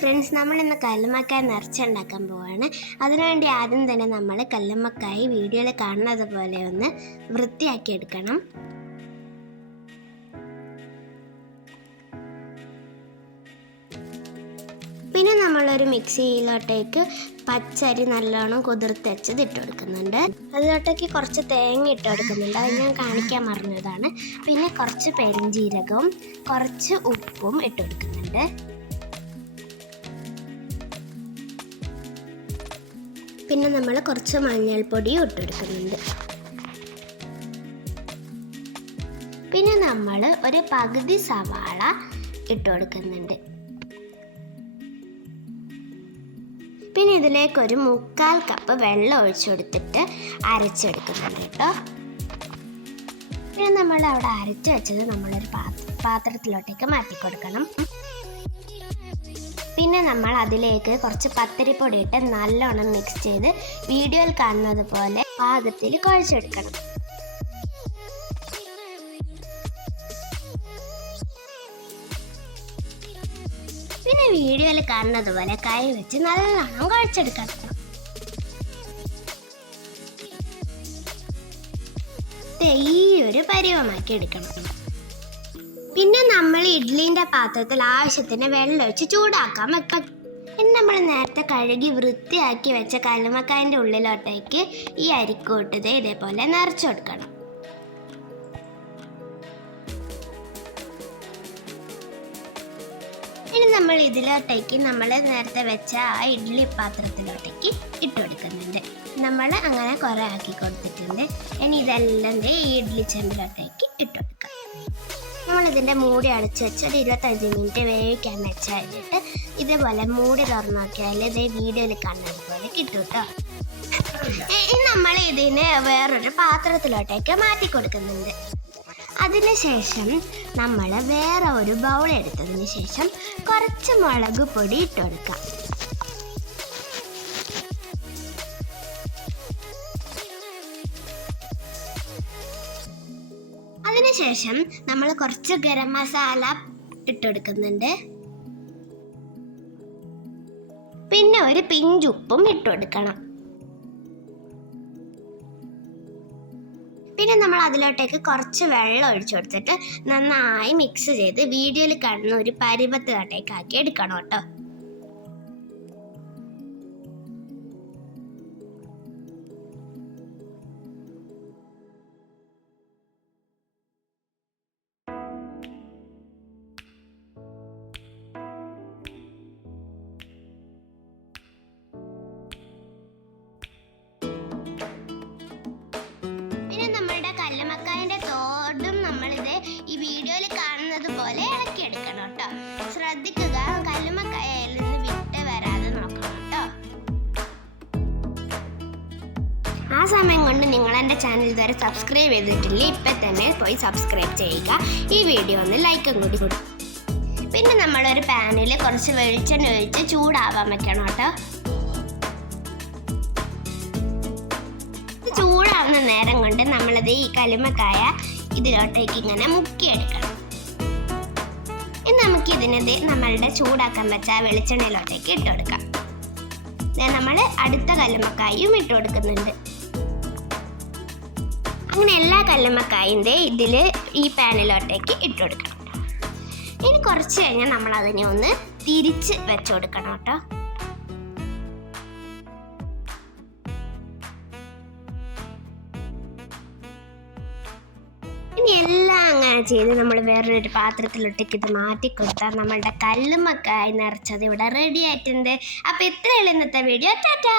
Friends, നമ്മൾ ഇന്ന് കല്ലുമ്മക്കായ നിറച്ചുണ്ടാക്കാൻ പോവാണ്. അതിനുവേണ്ടി ആദ്യം തന്നെ നമ്മൾ കല്ലുമ്മക്കായ വീഡിയോയിൽ കാണുന്നത് പോലെ ഒന്ന് വൃത്തിയാക്കി എടുക്കണം. പിന്നെ നമ്മളൊരു മിക്സിയിലോട്ടേക്ക് പച്ചരി നല്ലോണം കുതിർത്തച്ചത് ഇട്ട് കൊടുക്കുന്നുണ്ട്. അതിലോട്ടേക്ക് കുറച്ച് തേങ്ങ ഇട്ട് കൊടുക്കുന്നുണ്ട്, അത് ഞാൻ കാണിക്കാൻ മറന്നതാണ്. പിന്നെ കുറച്ച് പെരുംജീരകവും കുറച്ച് ഉപ്പും ഇട്ട് കൊടുക്കുന്നുണ്ട്. പിന്നെ നമ്മൾ കുറച്ച് മഞ്ഞൾപ്പൊടിയും ഇട്ടെടുക്കുന്നുണ്ട്. പിന്നെ നമ്മൾ ഒരു പകുതി സവാള ഇട്ട് കൊടുക്കുന്നുണ്ട്. പിന്നെ ഇതിലേക്കൊരു 3/4 കപ്പ് വെള്ളം ഒഴിച്ചു കൊടുത്തിട്ട് അരച്ചെടുക്കുന്നുണ്ട് കേട്ടോ. പിന്നെ നമ്മൾ അവിടെ അരച്ച് വെച്ചത് നമ്മളൊരു പാത്രത്തിലോട്ടേക്ക് മാറ്റി കൊടുക്കണം. പിന്നെ നമ്മൾ അതിലേക്ക് കുറച്ച് പത്തിരിപ്പൊടി ഇട്ട് നല്ലോണം മിക്സ് ചെയ്ത് വീഡിയോയിൽ കാണുന്നത് പോലെ പാകത്തിൽ കുഴച്ചെടുക്കണം. പിന്നെ വീഡിയോയിൽ കാണുന്നത് പോലെ കൈ വെച്ച് നല്ലോണം കുഴച്ചെടുക്കണം. ഈ ഒരു പരുവമാക്കി എടുക്കണം. പിന്നെ നമ്മൾ ഇഡ്ഡലിൻ്റെ പാത്രത്തിൽ ആവശ്യത്തിന് വെള്ളം ഒഴിച്ച് ചൂടാക്കാൻ വെക്കാം. പിന്നെ നമ്മൾ നേരത്തെ കഴുകി വൃത്തിയാക്കി വെച്ച കല്ലുമ്മക്കായൻ്റെ ഉള്ളിലോട്ടേക്ക് ഈ അരിക്കോട്ടത് ഇതേപോലെ നിറച്ചു കൊടുക്കണം. ഇനി നമ്മൾ ഇതിലോട്ടേക്ക് നമ്മൾ നേരത്തെ വെച്ച ആ ഇഡ്ഡലി പാത്രത്തിലോട്ടേക്ക് ഇട്ട് കൊടുക്കുന്നുണ്ട്. നമ്മൾ അങ്ങനെ കുറേ ആക്കി കൊടുത്തിട്ടുണ്ട്. ഇനി ഇതെല്ലാം ഈ ഇഡ്ഡലി ചെമ്പിലോട്ടേക്ക് ഇട്ട് കൊടുക്കാം. നമ്മളിതിൻ്റെ മൂടി അടച്ച് വെച്ച് ഒരു 25 മിനിറ്റ് വേവിക്കാൻ വെച്ച് കഴിഞ്ഞിട്ട് ഇതേപോലെ മൂടി തുറന്നു നോക്കിയാൽ ഇതേ വീഡിയോയിൽ കാണുന്നത് പോലെ കിട്ടും കേട്ടോ. ഇനി നമ്മൾ ഇതിനെ വേറൊരു പാത്രത്തിലോട്ടേക്ക് മാറ്റി കൊടുക്കുന്നുണ്ട്. അതിനുശേഷം നമ്മൾ വേറെ ഒരു ബൗൾ എടുത്തതിന് ശേഷം കുറച്ച് മുളക് പൊടി ഇട്ട് കൊടുക്കാം. അതിനുശേഷം നമ്മൾ കുറച്ച് ഗരം മസാല ഇട്ടുകൊടുക്കുന്നുണ്ട്. പിന്നെ ഒരു പിഞ്ച് ഉപ്പും ഇട്ടുകൊടുക്കണം. പിന്നെ നമ്മൾ അതിലോട്ടേക്ക് കുറച്ച് വെള്ളം ഒഴിച്ചു കൊടുത്തിട്ട് നന്നായി മിക്സ് ചെയ്ത് വീഡിയോയിൽ കാണുന്ന ഒരു പരുവത്തിലോട്ടേക്കാക്കി എടുക്കണം കേട്ടോ. കല്ലുമ്മക്കായൻ്റെ തോടും നമ്മളിത് ഈ വീഡിയോയിൽ കാണുന്നത് പോലെ ഇളക്കിയെടുക്കണം കേട്ടോ. ശ്രദ്ധിക്കുക, കല്ലുമ്മക്കായയിൽ നിന്ന് വിട്ട് വരാതെ നോക്കണം കേട്ടോ. ആ സമയം കൊണ്ട് നിങ്ങൾ എൻ്റെ ചാനൽ ഇതുവരെ സബ്സ്ക്രൈബ് ചെയ്തിട്ടില്ല, ഇപ്പം തന്നെ പോയി സബ്സ്ക്രൈബ് ചെയ്യുക. ഈ വീഡിയോ ഒന്ന് ലൈക്കും കൂടി കൊടുക്കും. പിന്നെ നമ്മളൊരു പാനിൽ കുറച്ച് വെളിച്ചെണ്ണ ഒഴിച്ച് ചൂടാവാൻ വെക്കണം കേട്ടോ. ചൂടാവുന്ന നേരം കൊണ്ട് നമ്മളത് ഈ കല്ലുമ്മക്കായ ഇതിലോട്ടേക്ക് ഇങ്ങനെ മുക്കിയെടുക്കണം. ഇനി നമുക്കിതിനത് നമ്മളുടെ ചൂടാക്കാൻ വെച്ച വെളിച്ചെണ്ണയിലോട്ടേക്ക് ഇട്ട് കൊടുക്കാം. നമ്മൾ അടുത്ത കല്ലുമ്മക്കായും ഇട്ട് കൊടുക്കുന്നുണ്ട്. അങ്ങനെ എല്ലാ കല്ലുമ്മക്കായൻ്റെ ഇതിൽ ഈ പാനിലോട്ടേക്ക് ഇട്ട് കൊടുക്കണം. ഇനി കുറച്ച് കഴിഞ്ഞാൽ നമ്മൾ അതിനെ ഒന്ന് തിരിച്ച് വെച്ച് കൊടുക്കണം കേട്ടോ. ഇനി എല്ലാം അങ്ങനെ ചെയ്ത് നമ്മൾ വേറൊരു പാത്രത്തിലൊട്ടേക്ക് ഇത് മാറ്റി കൊടുത്താൽ നമ്മളുടെ കല്ലുമ്മക്കായ നിറച്ചത് ഇവിടെ റെഡി ആയിട്ടുണ്ട്. അപ്പോൾ ഇത്രയുള്ള ഇന്നത്തെ വീഡിയോ. ടാറ്റാ.